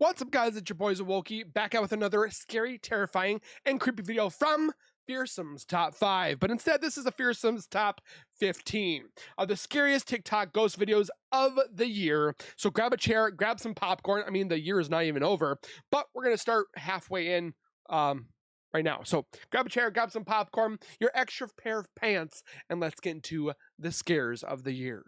What's up, guys? It's your boys Awoki, back out with another scary, terrifying, and creepy video from Fearsome's Top 5. But instead, this is a Fearsome's Top 15 of the scariest TikTok ghost videos of the year. So grab a chair, grab some popcorn. I mean, the year is not even over, but we're going to start halfway in right now. So grab a chair, grab some popcorn, your extra pair of pants, and let's get into the scares of the year.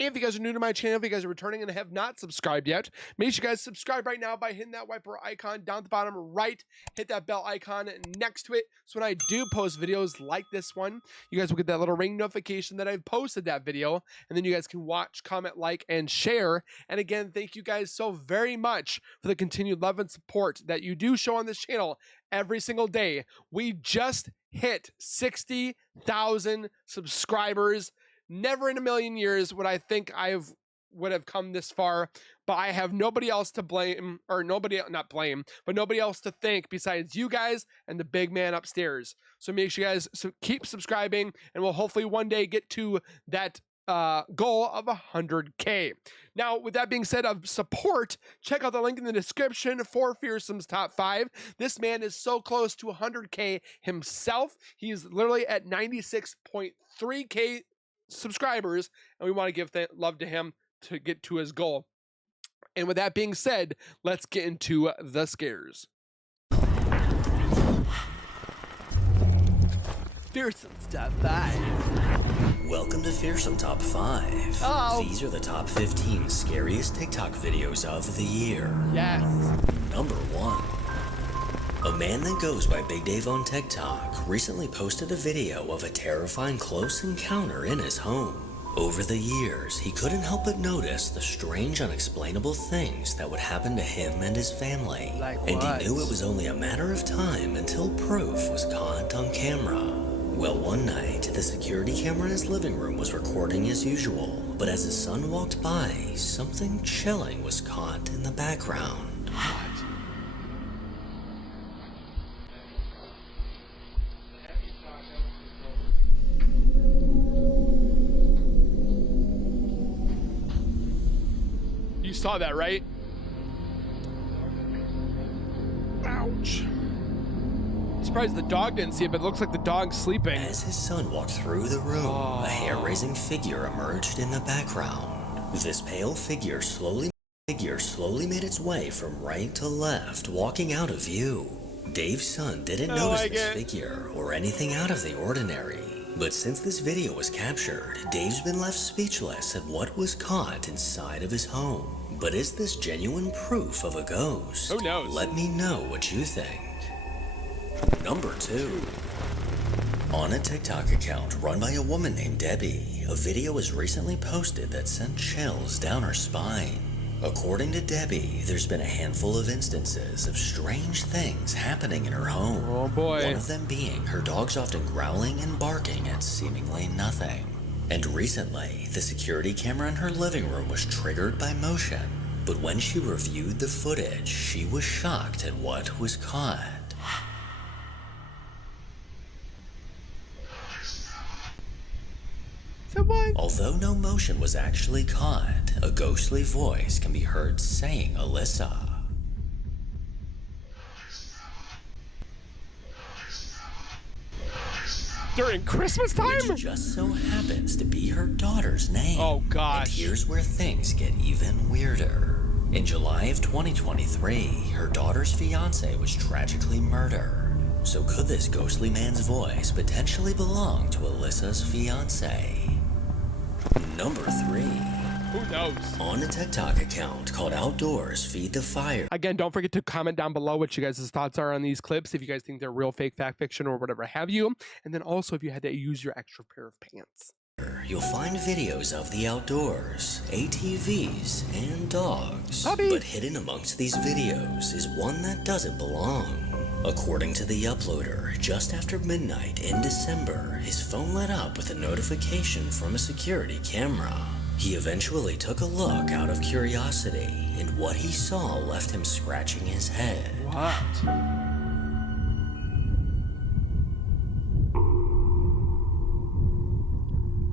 If you guys are new to my channel, if you guys are returning and have not subscribed yet, make sure you guys subscribe right now by hitting that wiper icon down at the bottom right. Hit that bell icon next to it. So when I do post videos like this one, you guys will get that little ring notification that I've posted that video. And then you guys can watch, comment, like, and share. And again, thank you guys so very much for the continued love and support that you do show on this channel every single day. We just hit 60,000 subscribers. Never in a million years would I think would have come this far, but I have nobody else to blame, or nobody else to thank besides you guys and the big man upstairs. So make sure you guys keep subscribing, and we'll hopefully one day get to that goal of 100K. Now, with that being said, of support, check out the link in the description for Fearsome's Top 5. This man is so close to 100K himself. He's literally at 96.3K subscribers, and we want to give love to him to get to his goal. And with that being said, let's get into the scares. Fearsome's Top 5. Welcome to Fearsome Top 5. Oh. These are the top 15 scariest TikTok videos of the year. Yes. Number 1. A man that goes by Big Dave on TikTok recently posted a video of a terrifying close encounter in his home. Over the years, he couldn't help but notice the strange, unexplainable things that would happen to him and his family. And he knew it was only a matter of time until proof was caught on camera. Well, one night, the security camera in his living room was recording as usual, but as his son walked by, something chilling was caught in the background. You saw that, right? Ouch. Surprised the dog didn't see it, but it looks like the dog's sleeping. As his son walked through the room, a hair-raising figure emerged in the background. This pale figure slowly made its way from right to left, walking out of view. Dave's son didn't notice this figure or anything out of the ordinary. But since this video was captured, Dave's been left speechless at what was caught inside of his home. But is this genuine proof of a ghost? Who knows? Let me know what you think. Number 2. On a TikTok account run by a woman named Debbie, a video was recently posted that sent chills down her spine. According to Debbie, there's been a handful of instances of strange things happening in her home. Oh boy. One of them being her dogs often growling and barking at seemingly nothing. And recently, the security camera in her living room was triggered by motion. But when she reviewed the footage, she was shocked at what was caught. Although no motion was actually caught, a ghostly voice can be heard saying Alyssa. During Christmas time? Which just so happens to be her daughter's name. Oh gosh. And here's where things get even weirder. In July of 2023, her daughter's fiancé was tragically murdered. So could this ghostly man's voice potentially belong to Alyssa's fiancé? Number 3. Who knows? On a TikTok account called Outdoors Feed the Fire. Again, don't forget to comment down below what you guys' thoughts are on these clips, if you guys think they're real, fake, fact, fiction, or whatever have you. And then also if you had to use your extra pair of pants. You'll find videos of the outdoors, ATVs, and dogs. Puppy. But hidden amongst these videos is one that doesn't belong. According to the uploader, just after midnight in December, his phone lit up with a notification from a security camera. He eventually took a look out of curiosity, and what he saw left him scratching his head. What?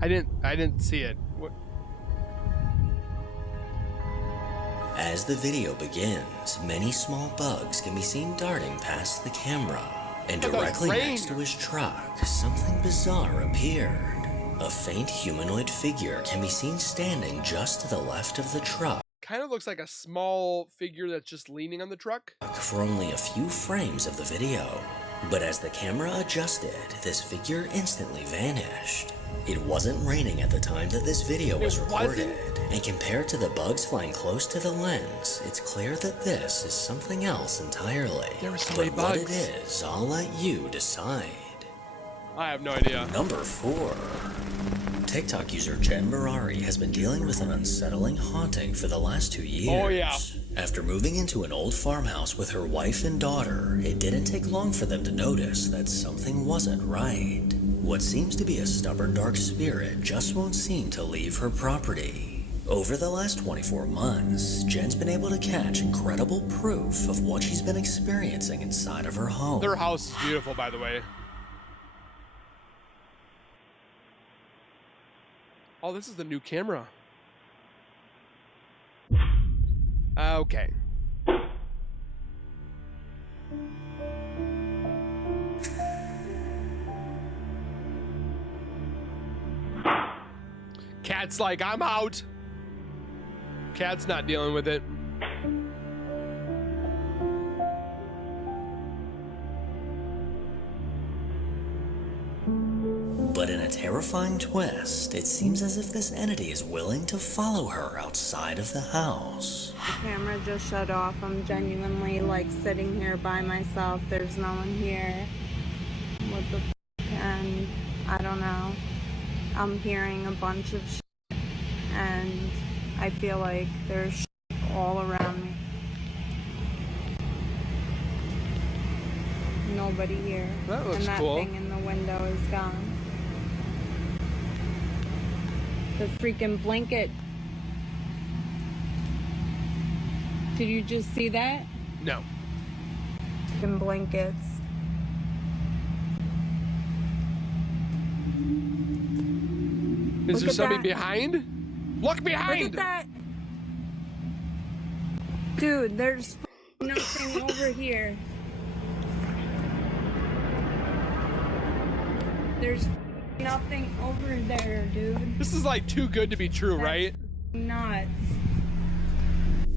I didn't see it. What? As the video begins, many small bugs can be seen darting past the camera, and directly next to his truck, something bizarre appeared. A faint humanoid figure can be seen standing just to the left of the truck. Kind of looks like a small figure that's just leaning on the truck. For only a few frames of the video. But as the camera adjusted, this figure instantly vanished. It wasn't raining at the time that this video was recorded, and compared to the bugs flying close to the lens, it's clear that this is something else entirely. There were so but many what bugs. it is, I'll let you decide. I have no idea. Number 4. TikTok user Jen Barari has been dealing with an unsettling haunting for the last 2 years. Oh, yeah. After moving into an old farmhouse with her wife and daughter, it didn't take long for them to notice that something wasn't right. What seems to be a stubborn dark spirit just won't seem to leave her property. Over the last 24 months, Jen's been able to catch incredible proof of what she's been experiencing inside of her home. Their house is beautiful, by the way. Oh, this is the new camera. Okay. Cat's like, I'm out. Cat's not dealing with it. But in a terrifying twist, it seems as if this entity is willing to follow her outside of the house. The camera just shut off. I'm genuinely like sitting here by myself. There's no one here. What the f? And I don't know. I'm hearing a bunch of shit, and I feel like there's shit all around me. Nobody here. That looks and that cool. thing in the window is gone. The freaking blanket. Did you just see that? No. Freaking blankets. Is Look there at somebody that. behind? Look behind! Look at that. Dude, there's nothing over here. There's nothing over there, dude. This is like too good to be true, That's right? nuts.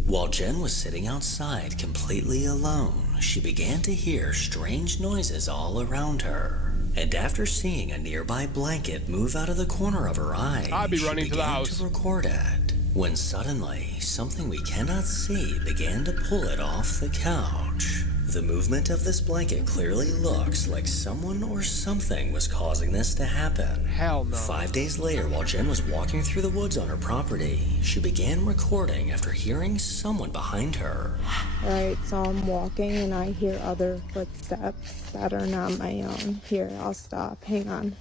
While Jen was sitting outside completely alone, she began to hear strange noises all around her. And after seeing a nearby blanket move out of the corner of her eye, I'd be she running to the began house. to record it. When suddenly, something we cannot see began to pull it off the couch. The movement of this blanket clearly looks like someone or something was causing this to happen. Hell no. 5 days later, while Jen was walking through the woods on her property, she began recording after hearing someone behind her. Alright, so I'm walking and I hear other footsteps that are not my own. Here, I'll stop. Hang on.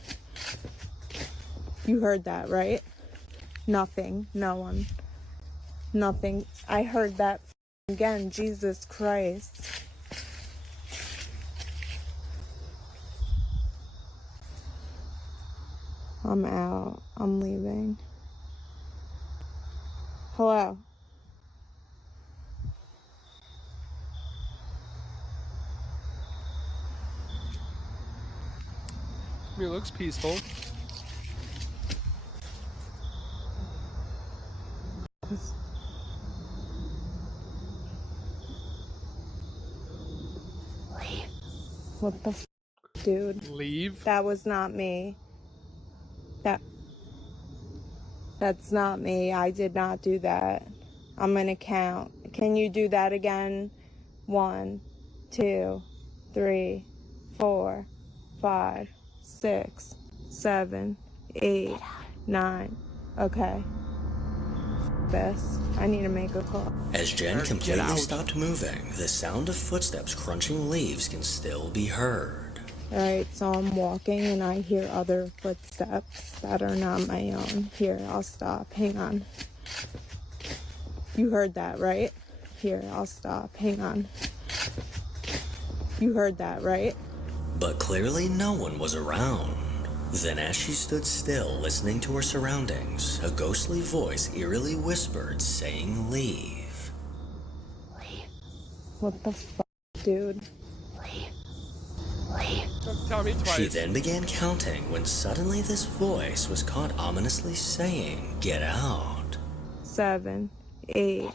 You heard that, right? Nothing. No one. Nothing. I heard that again. Jesus Christ. I'm out. I'm leaving. Hello. I mean, it looks peaceful. What the f, dude? Leave. That was not me. That's not me. I did not do that. I'm gonna count. Can you do that again? 1, 2, 3, 4, 5, 6, 7, 8, 9. Okay. This. I need to make a call. As Jen Get completely out. stopped moving, the sound of footsteps crunching leaves can still be heard. Alright, so I'm walking and I hear other footsteps that are not my own. Here, I'll stop. Hang on. You heard that, right? Here, I'll stop. Hang on. You heard that, right? But clearly no one was around. Then as she stood still listening to her surroundings, a ghostly voice eerily whispered saying leave. What the fuck, dude? Don't tell me twice. She then began counting when suddenly this voice was caught ominously saying, "Get out." 7, 8,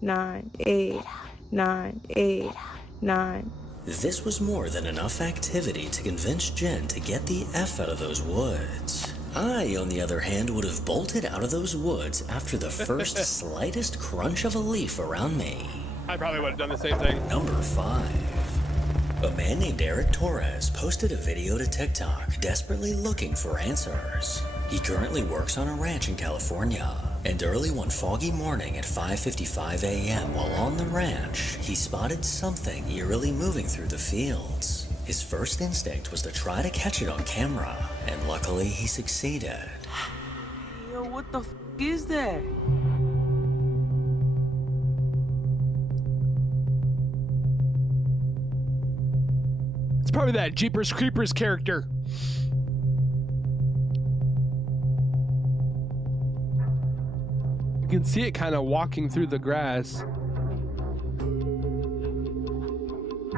9, 8, 9, 8, 9. This was more than enough activity to convince Jen to get the F out of those woods. I, on the other hand, would have bolted out of those woods after the first slightest crunch of a leaf around me. I probably would have done the same thing. Number 5. A man named Eric Torres posted a video to TikTok desperately looking for answers. He currently works on a ranch in California, and early one foggy morning at 5:55 a.m. while on the ranch, he spotted something eerily moving through the fields. His first instinct was to try to catch it on camera, and luckily he succeeded. Yo, what the f is that? It's probably that Jeepers Creepers character. You can see it kind of walking through the grass.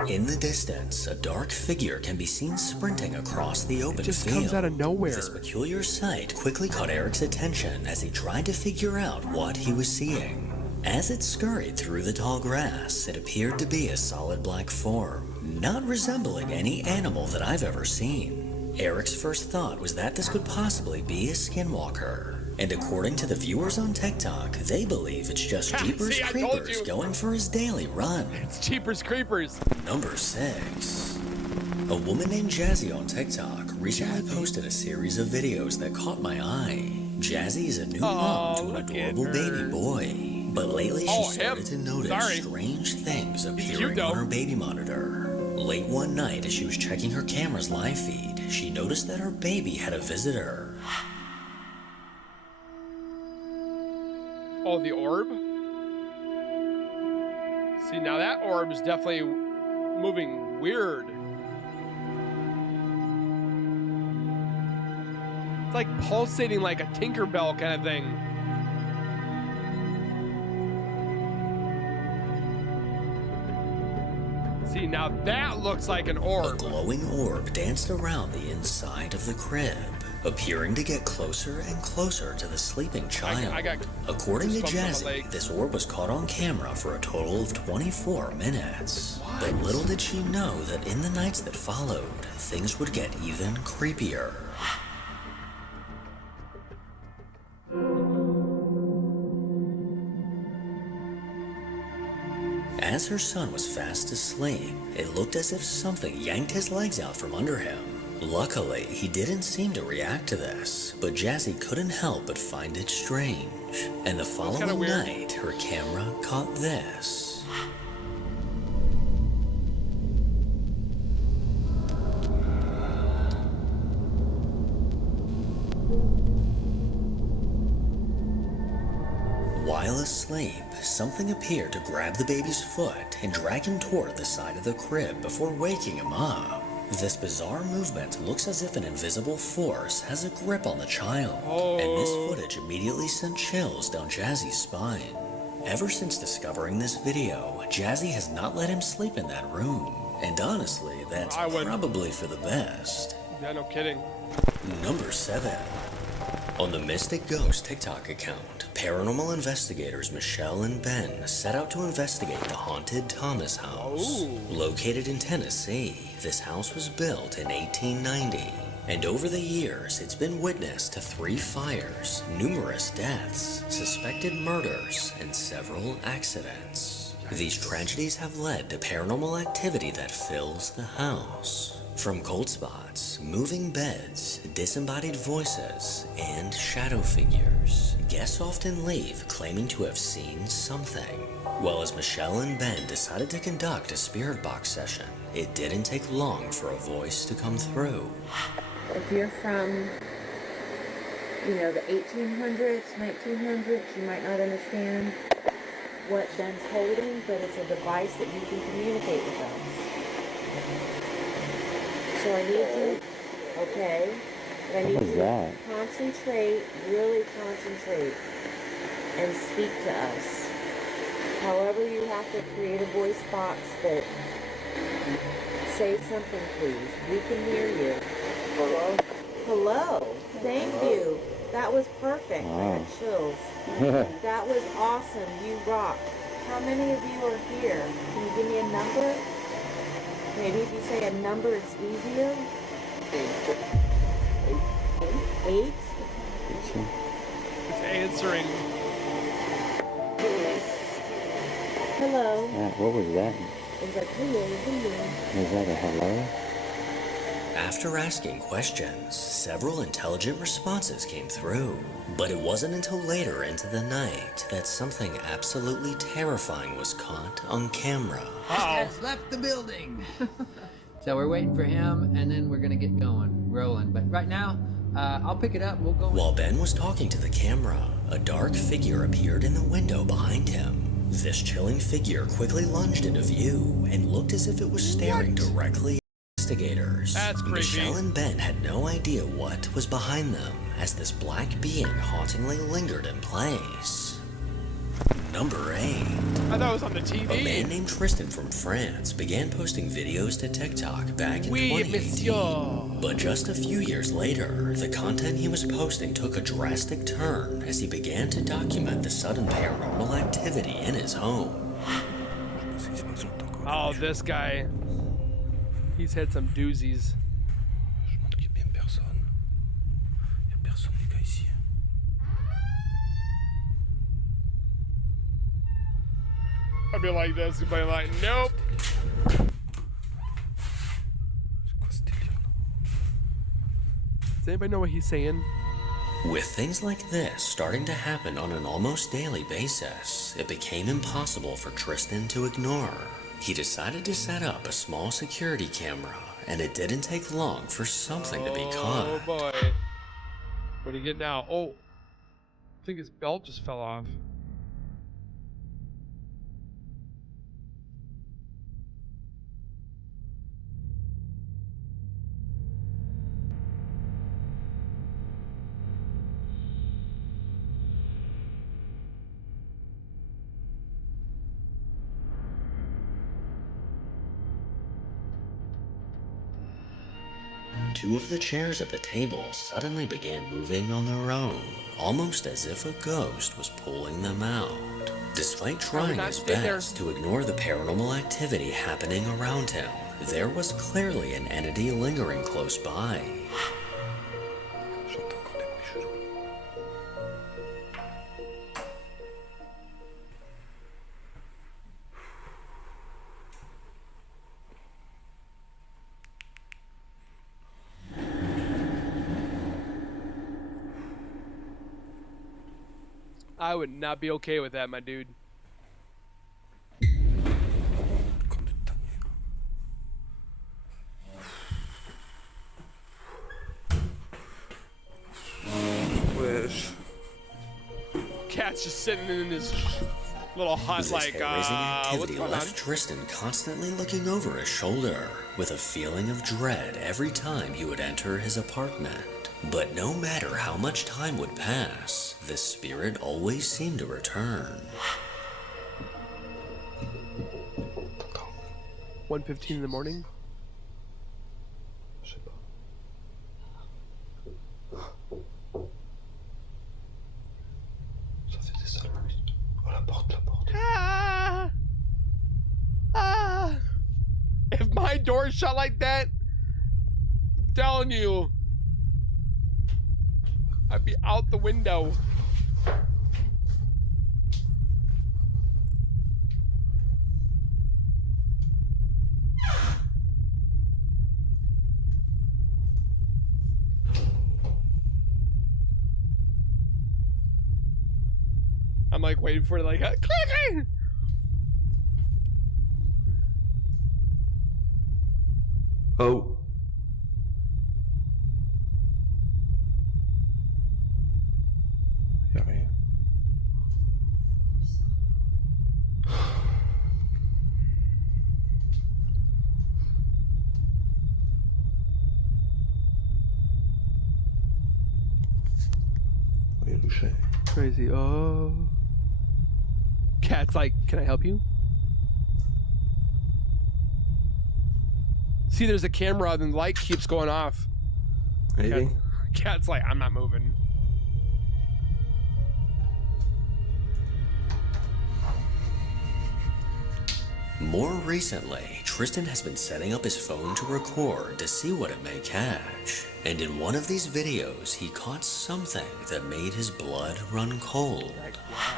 In the distance, a dark figure can be seen sprinting across the open It just field. comes out of nowhere. This peculiar sight quickly caught Eric's attention as he tried to figure out what he was seeing. As it scurried through the tall grass, it appeared to be a solid black form, not resembling any animal that I've ever seen. Eric's first thought was that this could possibly be a skinwalker. And according to the viewers on TikTok, they believe it's just Jeepers See, I told Creepers you. going for his daily run. It's Jeepers Creepers. Number 6. A woman named Jazzy on TikTok recently posted a series of videos that caught my eye. Jazzy is a new mom to an look at adorable her. baby boy, but lately she started to notice Sorry. strange things cute, appearing though. on her baby monitor. Late one night, as she was checking her camera's live feed, she noticed that her baby had a visitor. Oh, the orb? See, now that orb is definitely moving weird. It's like pulsating like a Tinkerbell kind of thing. See, now that looks like an A orb. glowing orb danced around the inside of the crib, appearing to get closer and closer to the sleeping child. I got According to goosebumps on my Jazzy, leg. this orb was caught on camera for a total of 24 minutes. But little did she know that in the nights that followed, things would get even creepier. As her son was fast asleep, it looked as if something yanked his legs out from under him. Luckily, he didn't seem to react to this, but Jazzy couldn't help but find it strange. And the kinda following weird. night, her camera caught this. While asleep, something appeared to grab the baby's foot and drag him toward the side of the crib before waking him up. This bizarre movement looks as if an invisible force has a grip on the child, and this footage immediately sent chills down Jazzy's spine. Ever since discovering this video, Jazzy has not let him sleep in that room, and honestly, that's I would. probably for the best. Yeah, no kidding. Number 7. On the Mystic Ghost TikTok account, paranormal investigators Michelle and Ben set out to investigate the haunted Thomas house. Oh. Located in Tennessee, this house was built in 1890, and over the years it's been witness to 3 fires, numerous deaths, suspected murders, and several accidents. These tragedies have led to paranormal activity that fills the house. From cold spots, moving beds, disembodied voices, and shadow figures, guests often leave claiming to have seen something. Well, as Michelle and Ben decided to conduct a spirit box session, it didn't take long for a voice to come through. If you're from, the 1800s, 1900s, you might not understand what Ben's holding, but it's a device that you can communicate with us. So I need you, okay? But I need you to concentrate, really concentrate, and speak to us. However you have to create a voice box, but say something, please. We can hear you. Hello? Hello. Thank you. That was perfect. I had chills. That was awesome. You rock. How many of you are here? Can you give me a number? Maybe if you say a number, it's easier. 8? It's answering. Hello. What was that? It was like, hello, hello. Was that a hello? After asking questions, several intelligent responses came through. But it wasn't until later into the night that something absolutely terrifying was caught on camera. Has left the building. So we're waiting for him, and then we're gonna get rolling. But right now, I'll pick it up. We'll go. While Ben was talking to the camera, a dark figure appeared in the window behind him. This chilling figure quickly lunged into view and looked as if it was staring directly at investigators. That's creepy. Michelle and Ben had no idea what was behind them as this black being hauntingly lingered in place. Number 8. I thought it was on the A TV. man named Tristan from France began posting videos to TikTok back in Oui, 2018. monsieur. But just a few years later, the content he was posting took a drastic turn as he began to document the sudden paranormal activity in his home. Oh, this guy. He's had some doozies. I'd be like this, I'd be like, nope. Does anybody know what he's saying? With things like this starting to happen on an almost daily basis, it became impossible for Tristan to ignore. He decided to set up a small security camera, and it didn't take long for something to be caught. Oh boy. What do you get now? Oh. I think his belt just fell off. Two of the chairs at the table suddenly began moving on their own, almost as if a ghost was pulling them out. Despite trying not his stay there. best to ignore the paranormal activity happening around him, there was clearly an entity lingering close by. I would not be okay with that, my dude. Cat's just sitting in his little hut This like, hair-raising what's activity going on? left Tristan constantly looking over his shoulder, with a feeling of dread every time he would enter his apartment. But no matter how much time would pass, this spirit always seemed to return. 1:15 in the morning. Ah! Ah! If my door's shut like that, I'm telling you, I'd be out the window. I'm like waiting for it, like clicking. Oh. Y'a rien. Crazy. Oh. Cat's like, can I help you? See, there's a camera and the light keeps going off. Maybe. Cat's like, I'm not moving. More recently, Tristan has been setting up his phone to record to see what it may catch. And in one of these videos, he caught something that made his blood run cold. Like what?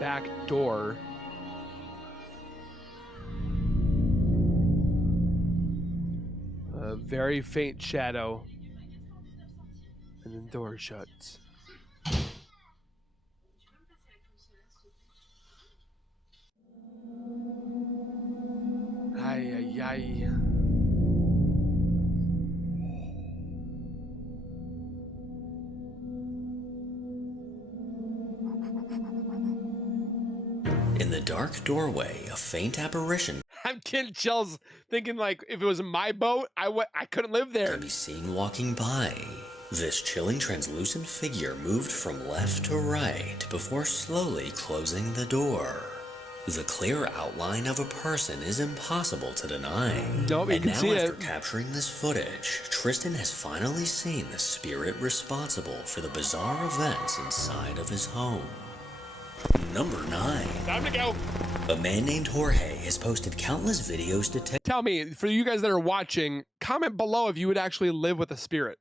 Back door. A very faint shadow. And then door shuts. Ay, ay, ay. In the dark doorway, a faint apparition I'm getting chills thinking like if it was my boat, I couldn't live there. can be seen walking by. This chilling translucent figure moved from left to right before slowly closing the door. The clear outline of a person is impossible to deny. Nope, you And can now see after it. capturing this footage, Tristan has finally seen the spirit responsible for the bizarre events inside of his home. Number 9. Time to go. A man named Jorge has posted countless videos to Tell me, for you guys that are watching, comment below if you would actually live with a spirit.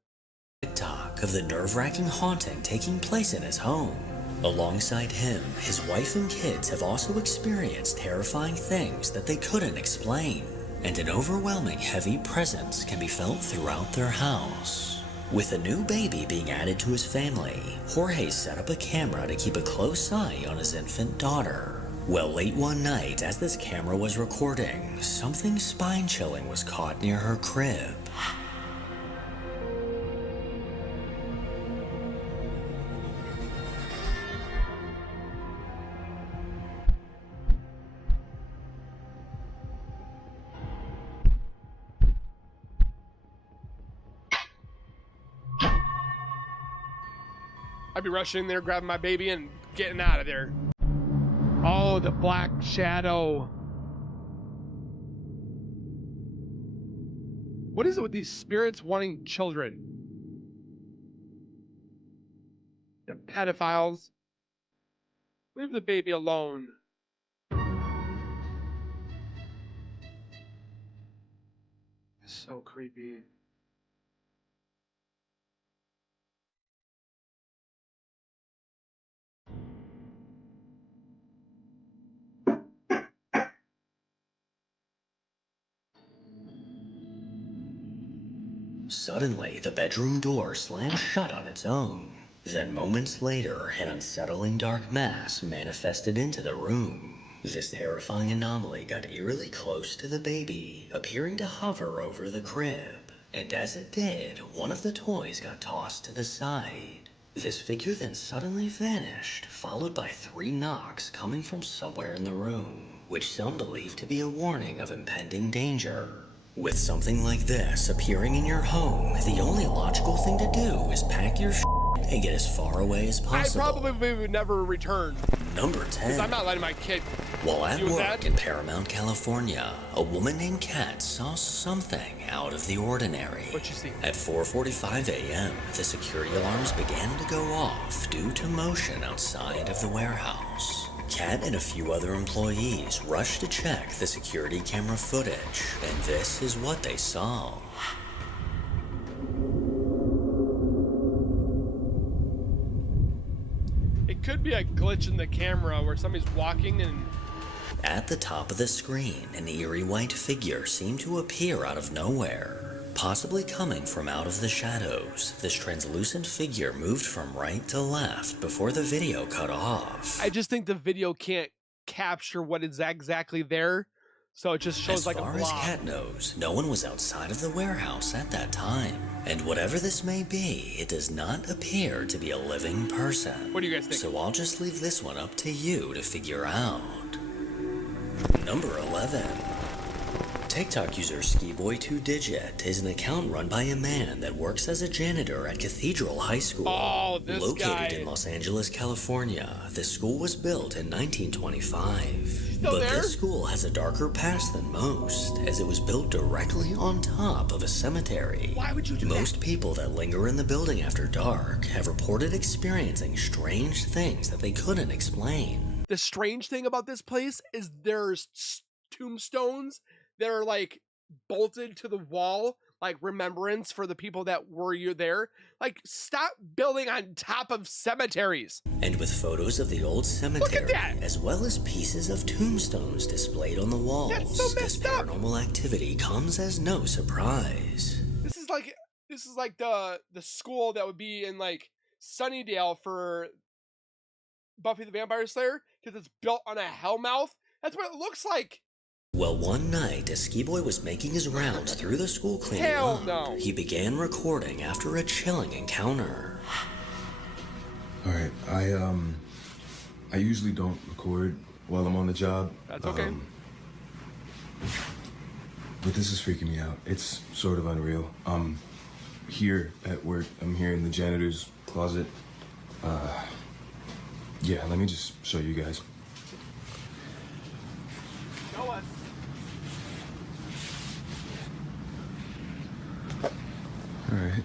TikTok of the nerve-wracking haunting taking place in his home. Alongside him, his wife and kids have also experienced terrifying things that they couldn't explain, and an overwhelming heavy presence can be felt throughout their house. With a new baby being added to his family, Jorge set up a camera to keep a close eye on his infant daughter. Well, late one night, as this camera was recording, something spine-chilling was caught near her crib. I'd be rushing in there, grabbing my baby and getting out of there. Oh, the black shadow. What is it with these spirits wanting children? The pedophiles. Leave the baby alone. It's so creepy. Suddenly, the bedroom door slammed shut on its own. Then moments later, an unsettling dark mass manifested into the room. This terrifying anomaly got eerily close to the baby, appearing to hover over the crib. And as it did, one of the toys got tossed to the side. This figure then suddenly vanished, followed by 3 knocks coming from somewhere in the room, which some believe to be a warning of impending danger. With something like this appearing in your home, the only logical thing to do is pack your and get as far away as possible. I probably would never return. Number 10. I'm not letting my kid. While at You with work that? in Paramount, California, a woman named Kat saw something out of the ordinary. What you see? At 4:45 a.m., the security alarms began to go off due to motion outside of the warehouse. Kat and a few other employees rushed to check the security camera footage, and this is what they saw. It could be a glitch in the camera where somebody's walking and At the top of the screen, an eerie white figure seemed to appear out of nowhere, possibly coming from out of the shadows. This translucent figure moved from right to left before the video cut off. I just think the video can't capture what is exactly there, so it just shows As like a far as blob. Kat knows, no one was outside of the warehouse at that time. And whatever this may be, it does not appear to be a living person. What do you guys think? So I'll just leave this one up to you to figure out. Number 11. TikTok user Skiboy2Digit is an account run by a man that works as a janitor at Cathedral High School. Oh, this Located guy. in Los Angeles, California, the school was built in 1925. Still But there? this school has a darker past than most, as it was built directly on top of a cemetery. Why would you do that? Most people that linger in the building after dark have reported experiencing strange things that they couldn't explain. The strange thing about this place is there's tombstones that are like bolted to the wall, like remembrance for the people that were there. Like, stop building on top of cemeteries. And with photos of the old cemetery, that. as well as pieces of tombstones displayed on the walls, That's so this messed up. paranormal activity comes as no surprise. This is like the school that would be in like Sunnydale for Buffy the Vampire Slayer, because it's built on a hellmouth. That's what it looks like. Well, one night, as Skiboy was making his rounds through the school cleaning Hell up, no. he began recording after a chilling encounter. All right, I usually don't record while I'm on the job. That's okay. But this is freaking me out. It's sort of unreal. Here at work, I'm here in the janitor's closet. Yeah, let me just show you guys. Show us. All right.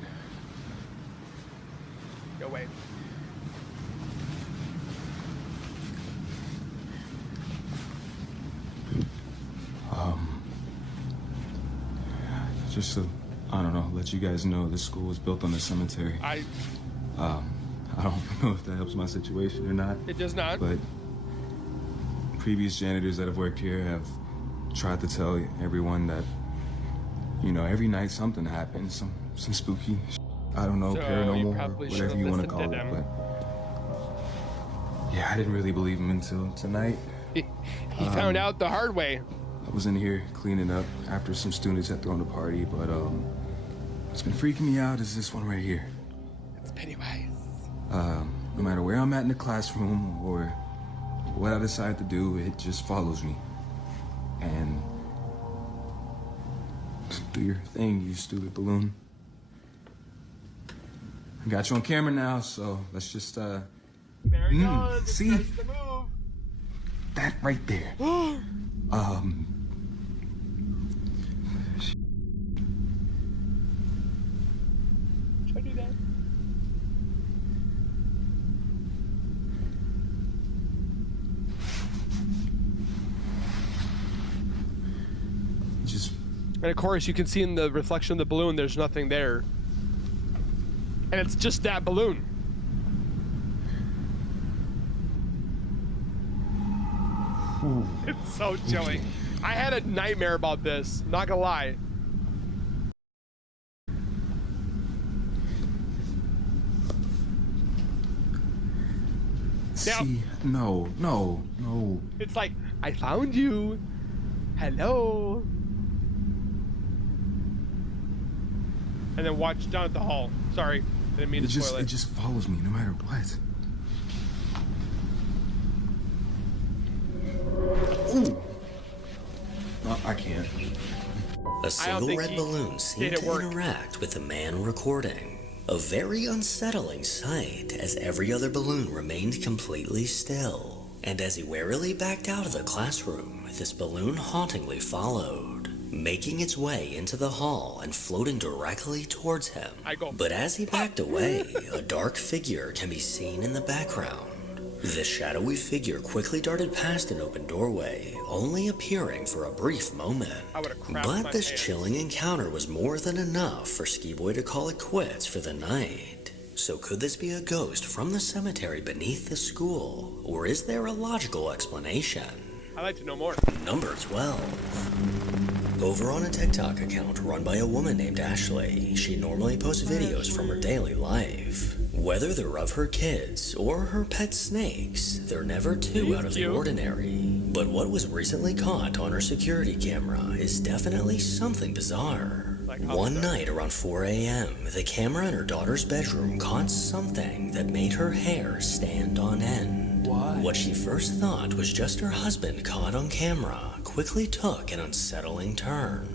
Go away. Just to, I don't know, let you guys know this school was built on a cemetery. I don't know if that helps my situation or not. It does not. But previous janitors that have worked here have tried to tell everyone that, you know, every night something happens, some spooky, I don't know, So you paranormal, probably or should've whatever you want to listened call to it. them. But yeah, I didn't really believe him until tonight. He found out the hard way. I was in here cleaning up after some students had thrown a party, but what's been freaking me out is this one right here. It's Pennywise. No matter where I'm at in the classroom or what I decide to do, it just follows me. And do your thing, you stupid balloon. I got you on camera now, so let's just There he goes. see? That's the move. that right there. Should I do that? Just And of course, you can see in the reflection of the balloon, there's nothing there. And it's just that balloon. It's so chilling. I had a nightmare about this, not gonna lie. Now- see, no. It's like, I found you. Hello. And then watch down at the hall. Sorry, didn't mean to spoil It it. just follows me no matter what. Ooh. No, I can't. A single think red he balloon did seemed it to work. interact with the man recording. A very unsettling sight, as every other balloon remained completely still. And as he warily backed out of the classroom, this balloon hauntingly followed, making its way into the hall and floating directly towards him. But as he backed away, a dark figure can be seen in the background. The shadowy figure quickly darted past an open doorway, only appearing for a brief moment. But this chilling encounter was more than enough for Skiboy to call it quits for the night. So could this be a ghost from the cemetery beneath the school, or is there a logical explanation? I'd like to know more. Number 12. Over on a TikTok account run by a woman named Ashley, she normally posts videos from her daily life. Whether they're of her kids or her pet snakes, they're never too out of the ordinary. But what was recently caught on her security camera is definitely something bizarre. One night around 4 a.m., the camera in her daughter's bedroom caught something that made her hair stand on end. What she first thought was just her husband caught on camera quickly took an unsettling turn.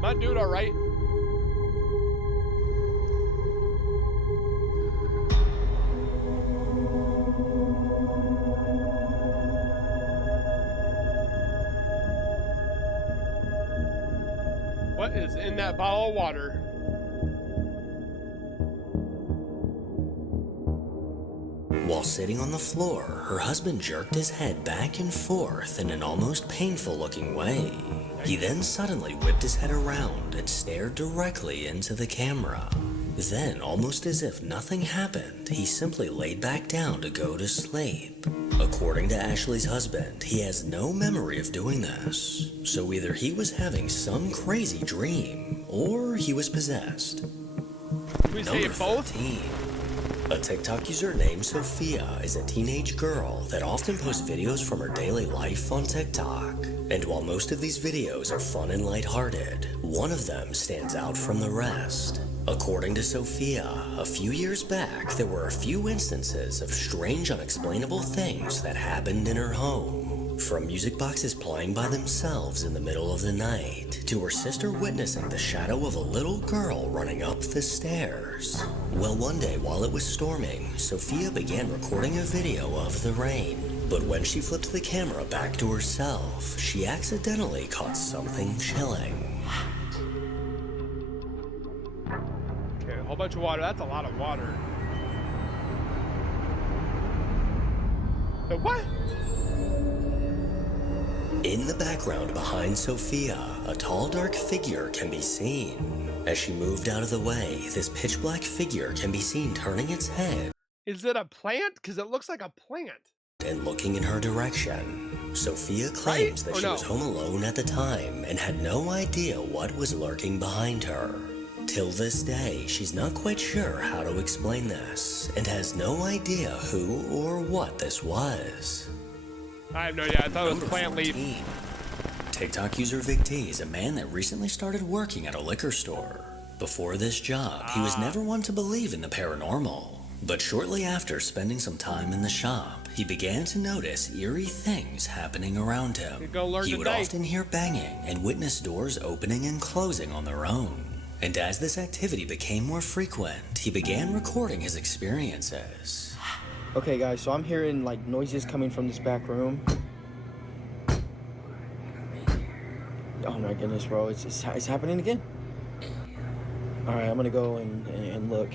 My dude, all right? What is in that bottle of water? While sitting on the floor, her husband jerked his head back and forth in an almost painful-looking way. He then suddenly whipped his head around and stared directly into the camera. Then, almost as if nothing happened, he simply laid back down to go to sleep. According to Ashley's husband, he has no memory of doing this. So either he was having some crazy dream, or he was possessed. We say both? 13. A TikTok user named Sophia is a teenage girl that often posts videos from her daily life on TikTok. And while most of these videos are fun and lighthearted, one of them stands out from the rest. According to Sophia, a few years back, there were a few instances of strange, unexplainable things that happened in her home. From music boxes playing by themselves in the middle of the night, to her sister witnessing the shadow of a little girl running up the stairs. Well, one day while it was storming, Sophia began recording a video of the rain. But when she flipped the camera back to herself, she accidentally caught something chilling. Okay, a whole bunch of water. That's a lot of water. The what? In the background behind Sophia, a tall dark figure can be seen. As she moved out of the way, this pitch black figure can be seen turning its head. Is it a plant? Because it looks like a plant. And looking in her direction. Sophia claims that she was home alone at the time and had no idea what was lurking behind her. Till this day, she's not quite sure how to explain this and has no idea who or what this was. I have no idea. I thought it was a plant leaf. TikTok user Vic T is a man that recently started working at a liquor store. Before this job, he was never one to believe in the paranormal. But shortly after spending some time in the shop, he began to notice eerie things happening around him. He would often hear banging and witness doors opening and closing on their own. And as this activity became more frequent, he began recording his experiences. Okay guys, so I'm hearing like noises coming from this back room. Oh my goodness, bro, it's happening again. All right, I'm gonna go and look.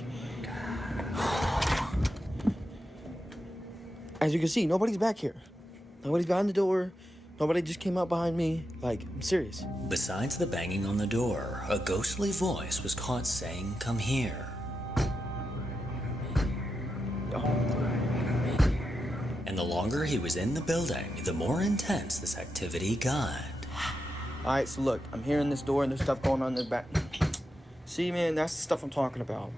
As you can see, nobody's back here. Nobody's behind the door. Nobody just came out behind me. Like, I'm serious. Besides the banging on the door, a ghostly voice was caught saying, "Come here." And the longer he was in the building, the more intense this activity got. All right, so look, I'm hearing this door and there's stuff going on in the back. See, man, that's the stuff I'm talking about.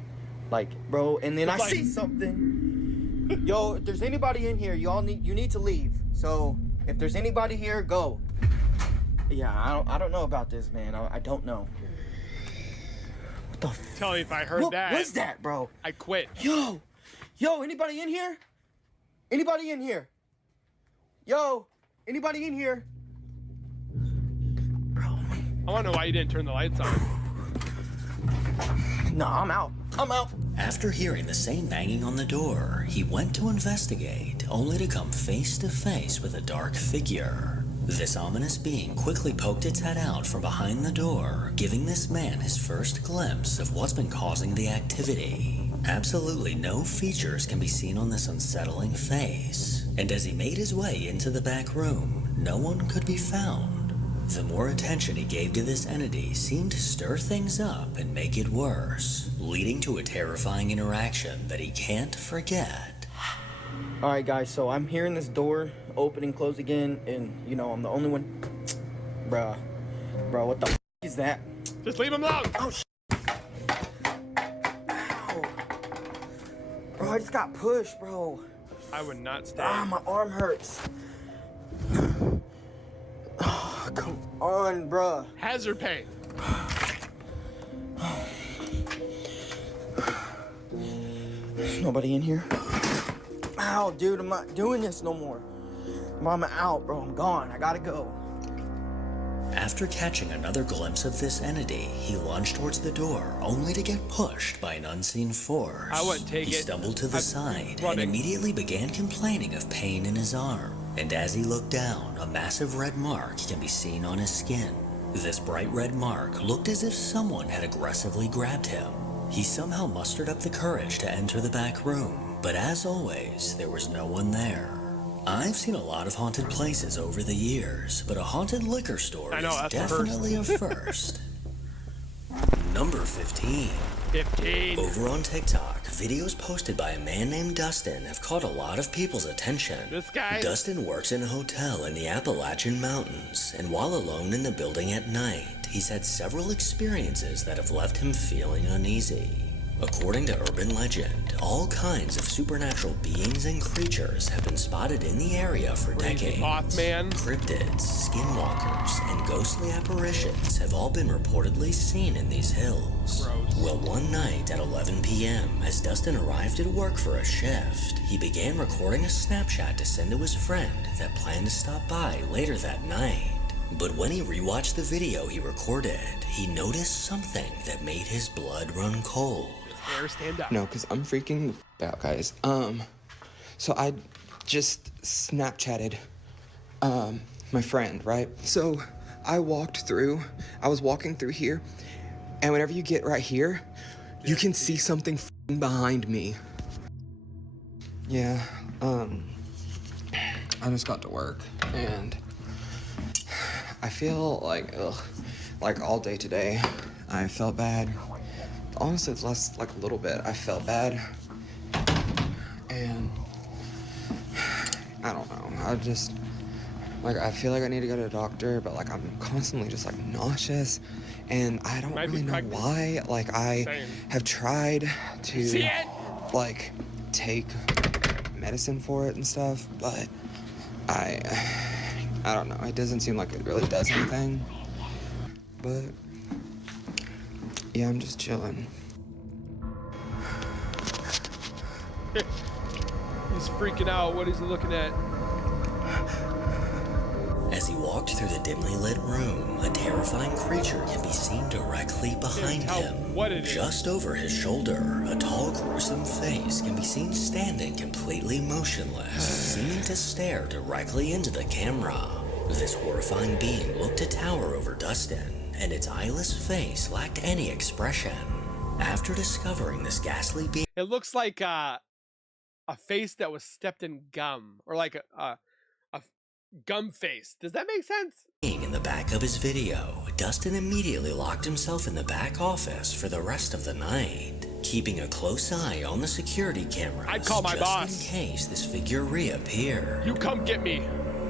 Like, bro, and then I see something. Yo, if there's anybody in here, you need to leave. So if there's anybody here, go. Yeah, I don't know about this, man. I don't know. What the? Tell me if I heard that. What was that, bro? I quit. Yo, anybody in here? Anybody in here? Yo, anybody in here? Bro, I want to know why you didn't turn the lights on. No, I'm out. After hearing the same banging on the door, he went to investigate, only to come face to face with a dark figure. This ominous being quickly poked its head out from behind the door, giving this man his first glimpse of what's been causing the activity. Absolutely no features can be seen on this unsettling face, and as he made his way into the back room, no one could be found. The more attention he gave to this entity seemed to stir things up and make it worse, leading to a terrifying interaction that he can't forget. All right, guys, so I'm hearing this door open and close again, and, you know, I'm the only one. Bruh, what the is that? Just leave him alone. Oh, Ow. Bro, I just got pushed, bro. I would not stay. Ah, my arm hurts. Oh, come on. on, bruh. Hazard pay. There's nobody in here. Ow, dude, I'm not doing this no more. Mom, I'm out, bro. I'm gone. I gotta go. After catching another glimpse of this entity, he lunged towards the door, only to get pushed by an unseen force. I wouldn't take he it. stumbled to the side and running. immediately began complaining of pain in his arm. And as he looked down, a massive red mark can be seen on his skin. This bright red mark looked as if someone had aggressively grabbed him. He somehow mustered up the courage to enter the back room, but as always, there was no one there. I've seen a lot of haunted places over the years, but a haunted liquor store is definitely a first. Number 15. 15. Over on TikTok, videos posted by a man named Dustin have caught a lot of people's attention. This guy? Dustin works in a hotel in the Appalachian Mountains, and while alone in the building at night, he's had several experiences that have left him feeling uneasy. According to urban legend, all kinds of supernatural beings and creatures have been spotted in the area for decades. Mothman. Cryptids, skinwalkers, and ghostly apparitions have all been reportedly seen in these hills. Gross. Well, one night at 11 p.m., as Dustin arrived at work for a shift, he began recording a Snapchat to send to his friend that planned to stop by later that night. But when he rewatched the video he recorded, he noticed something that made his blood run cold. Hair stand up. No, because I'm freaking out, guys. So I just Snapchatted my friend, right? So I was walking through here, and whenever you get right here, you can see something behind me. Yeah, I just got to work, and I feel like, like all day today, I felt bad. Honestly, it's less like a little bit. I felt bad, and I don't know. I feel like I need to go to a doctor, but like I'm constantly just like nauseous, and I don't really know why. Like I have tried to like take medicine for it and stuff, but I don't know. It doesn't seem like it really does anything, but. Yeah, I'm just chilling. He's freaking out. What is he looking at? As he walked through the dimly lit room, a terrifying creature can be seen directly behind him. What it is. Just over his shoulder, a tall, gruesome face can be seen standing completely motionless, seeming to stare directly into the camera. This horrifying being looked to tower over Dustin, and its eyeless face lacked any expression. After discovering this ghastly being, it looks like a face that was stepped in gum, or like a gum face. Does that make sense? in the back of his video, Dustin immediately locked himself in the back office for the rest of the night, keeping a close eye on the security cameras. I'd call my boss in case this figure reappeared. You come get me.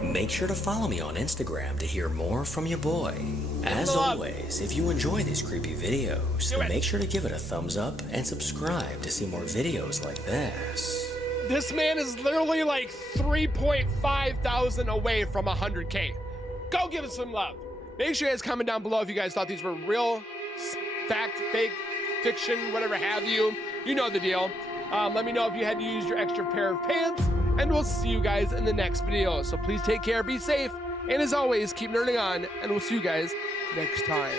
Make sure to follow me on Instagram to hear more from your boy. As always, if you enjoy these creepy videos, then make sure to give it a thumbs up and subscribe to see more videos like this. This man is literally like 3.5 thousand away from 100K. Go give us some love. Make sure you guys comment down below if you guys thought these were real, fact, fake, fiction, whatever have you. You know the deal. Let me know if you had to use your extra pair of pants, and we'll see you guys in the next video. So please take care, be safe, and as always, keep nerding on, and we'll see you guys next time.